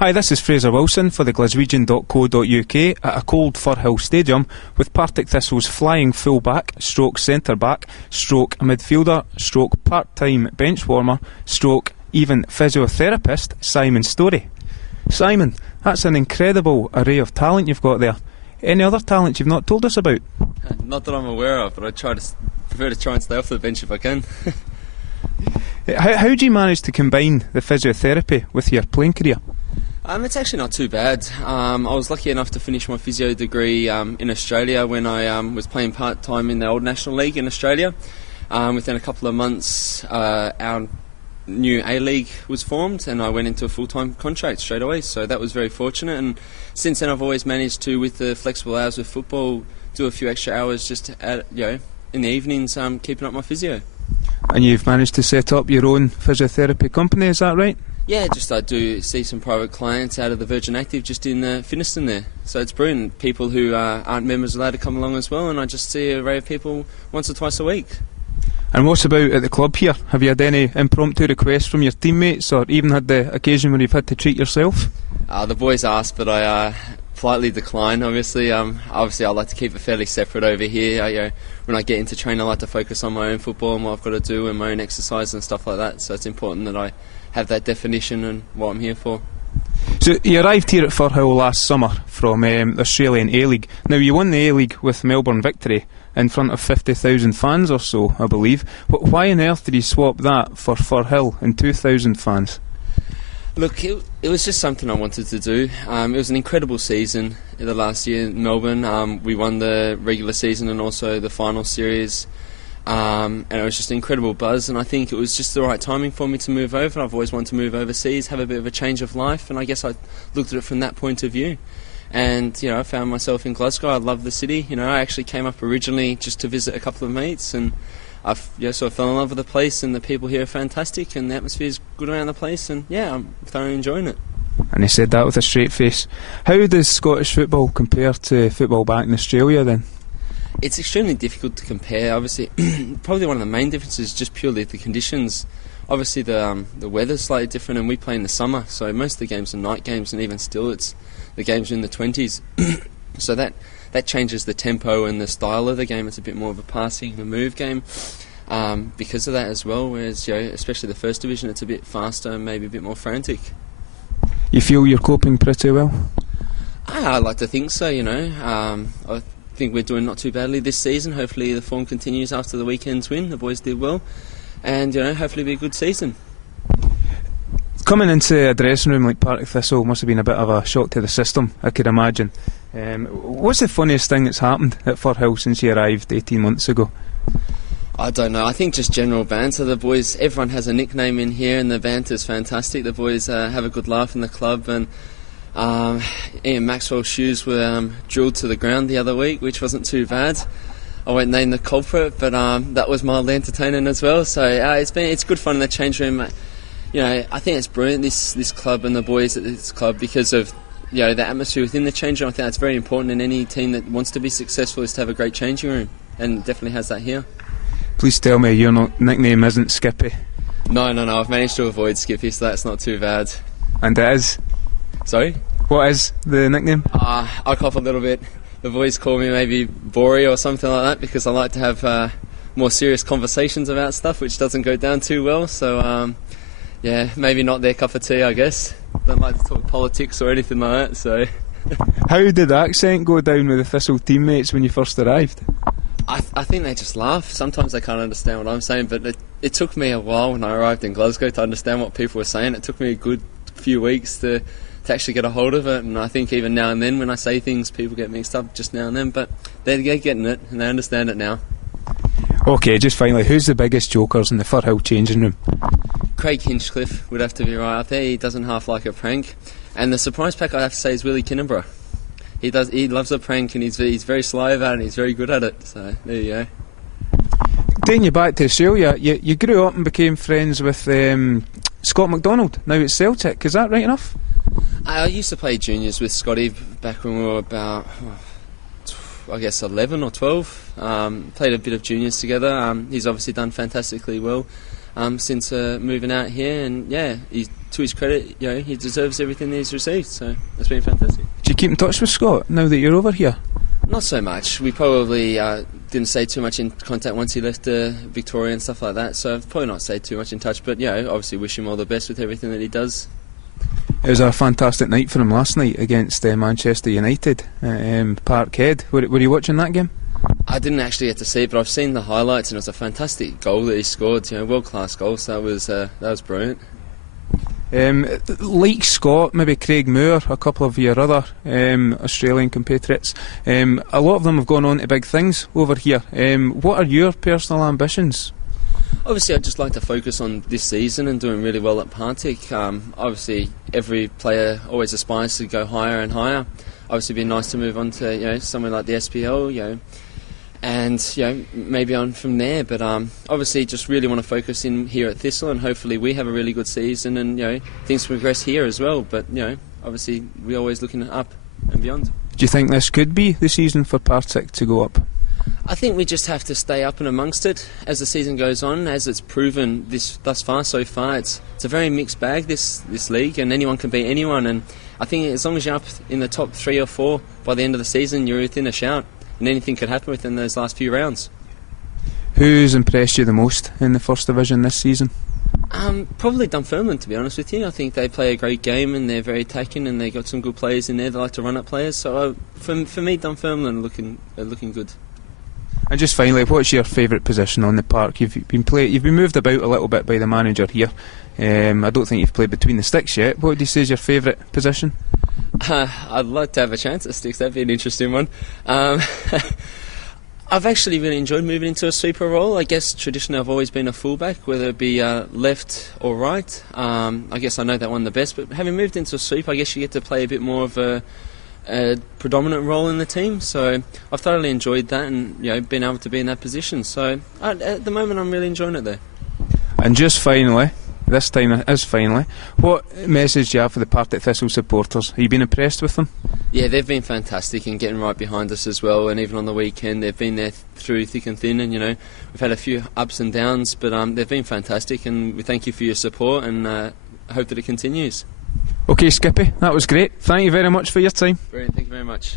Hi, this is Fraser Wilson for the Glaswegian.co.uk at a cold Firhill stadium with Partick Thistle's flying full-back, stroke centre-back, stroke midfielder, stroke part-time bench warmer, stroke even physiotherapist, Simon Storey. Simon, that's an incredible array of talent you've got there. Any other talents you've not told us about? Not that I'm aware of, but prefer to try and stay off the bench if I can. How do you manage to combine the physiotherapy with your playing career? It's actually not too bad. I was lucky enough to finish my physio degree in Australia when I was playing part-time in the old National League in Australia. Within a couple of months, our new A-League was formed and I went into a full-time contract straight away, so that was very fortunate. And since then I've always managed to, with the flexible hours with football, do a few extra hours just in the evenings, keeping up my physio. And you've managed to set up your own physiotherapy company, is that right? Yeah, I do see some private clients out of the Virgin Active just in Finniston there. So it's brilliant. People who aren't members allowed to come along as well, and I just see an array of people once or twice a week. And what's about at the club here? Have you had any impromptu requests from your teammates, or even had the occasion where you've had to treat yourself? The boys asked, but I politely decline. Obviously, I like to keep it fairly separate over here. When I get into training, I like to focus on my own football and what I've got to do and my own exercise and stuff like that. So it's important that I have that definition and what I'm here for. So you arrived here at Firhill last summer from the Australian A-League. Now you won the A-League with Melbourne Victory in front of 50,000 fans or so, I believe. But why on earth did you swap that for Firhill and 2,000 fans? Look, it was just something I wanted to do. It was an incredible season the last year in Melbourne. We won the regular season and also the final series. And it was just an incredible buzz, and I think it was just the right timing for me to move over. I've always wanted to move overseas, have a bit of a change of life, and I guess I looked at it from that point of view. And I found myself in Glasgow. I love the city. I actually came up originally just to visit a couple of mates, and I sort of fell in love with the place, and the people here are fantastic, and the atmosphere is good around the place, and I'm thoroughly enjoying it. And he said that with a straight face. How does Scottish football compare to football back in Australia then? It's extremely difficult to compare. Obviously, probably one of the main differences is just purely the conditions. Obviously, the weather's slightly different, and we play in the summer, so most of the games are night games, and even still, the games are in the 20s. So that changes the tempo and the style of the game. It's a bit more of a passing, a move game because of that as well. Whereas, especially the first division, it's a bit faster and maybe a bit more frantic. You feel you're coping pretty well? I like to think so. I think we're doing not too badly this season. Hopefully the form continues after the weekend's win. The boys did well, and hopefully it'll be a good season. Coming into a dressing room like Partick Thistle must have been a bit of a shock to the system, I could imagine. What's the funniest thing that's happened at Firhill since you arrived 18 months ago? I don't know. I think just general banter. The boys, everyone has a nickname in here, and the banter's fantastic. The boys have a good laugh in the club, and Ian Maxwell's shoes were drilled to the ground the other week, which wasn't too bad. I won't name the culprit, but that was mildly entertaining as well. So it's good fun in the change room. I think it's brilliant, this club and the boys at this club, because of the atmosphere within the change room. I think that's very important in any team that wants to be successful, is to have a great changing room, and it definitely has that here. Please tell me your nickname isn't Skippy. No, I've managed to avoid Skippy, so that's not too bad. And it is? Sorry? What is the nickname? I cough a little bit. The boys call me maybe Bory or something like that, because I like to have more serious conversations about stuff, which doesn't go down too well. So, maybe not their cup of tea, I guess. Don't like to talk politics or anything like that, so... How did the accent go down with the Thistle teammates when you first arrived? I think they just laugh. Sometimes they can't understand what I'm saying, but it took me a while when I arrived in Glasgow to understand what people were saying. It took me a good few weeks to actually get a hold of it, and I think even now and then when I say things, people get mixed up just now and then, but they're getting it and they understand it now. Okay, just finally, who's the biggest jokers in the Firhill changing room? Craig Hinchcliffe would have to be right up there. He doesn't half like a prank, and the surprise pack I have to say is Willie Kinneborough. He loves a prank, and he's very sly about it, and he's very good at it, so there you go. Taking you back to Australia, you grew up and became friends with Scott McDonald, now at Celtic, is that right enough? I used to play juniors with Scotty back when we were about, I guess, 11 or 12. Played a bit of juniors together. He's obviously done fantastically well. since moving out here, and yeah, to his credit, he deserves everything that he's received. So it's been fantastic. Do you keep in touch with Scott now that you're over here? Not so much. We probably didn't stay too much in contact once he left Victoria and stuff like that. So I've probably not stayed too much in touch. But obviously wish him all the best with everything that he does. It was a fantastic night for him last night against Manchester United at Parkhead. Were you watching that game? I didn't actually get to see it, but I've seen the highlights, and it was a fantastic goal that he scored. World-class goal. So that was brilliant. Like Scott, maybe Craig Moore, a couple of your other Australian compatriots, a lot of them have gone on to big things over here. What are your personal ambitions? Obviously, I'd just like to focus on this season and doing really well at Partick. Obviously, every player always aspires to go higher and higher. Obviously, it'd be nice to move on to somewhere like the SPL, and maybe on from there. But obviously, just really want to focus in here at Thistle, and hopefully, we have a really good season, and things progress here as well. But obviously, we're always looking up and beyond. Do you think this could be the season for Partick to go up? I think we just have to stay up and amongst it as the season goes on. As it's proven thus far, it's a very mixed bag, this league, and anyone can beat anyone. And I think as long as you're up in the top 3 or 4 by the end of the season, you're within a shout, and anything could happen within those last few rounds. Who's impressed you the most in the First Division this season? Probably Dunfermline, to be honest with you. I think they play a great game, and they're very attacking, and they've got some good players in there. They like to run at players. So for me, Dunfermline are looking good. And just finally, what's your favourite position on the park? You've been moved about a little bit by the manager here. I don't think you've played between the sticks yet. What would you say is your favourite position? I'd like to have a chance at sticks. That'd be an interesting one. I've actually really enjoyed moving into a sweeper role. I guess traditionally I've always been a fullback, whether it be left or right. I guess I know that one the best, but having moved into a sweep, I guess you get to play a bit more of a predominant role in the team. So I've thoroughly enjoyed that, and been able to be in that position. So at the moment I'm really enjoying it there. And just finally, this time it is finally, what message do you have for the Partick Thistle supporters? Have you been impressed with them? Yeah, they've been fantastic and getting right behind us as well, and even on the weekend they've been there through thick and thin, and we've had a few ups and downs, but they've been fantastic, and we thank you for your support, and I hope that it continues. Okay, Skippy, that was great. Thank you very much for your time. Brilliant, thank you very much.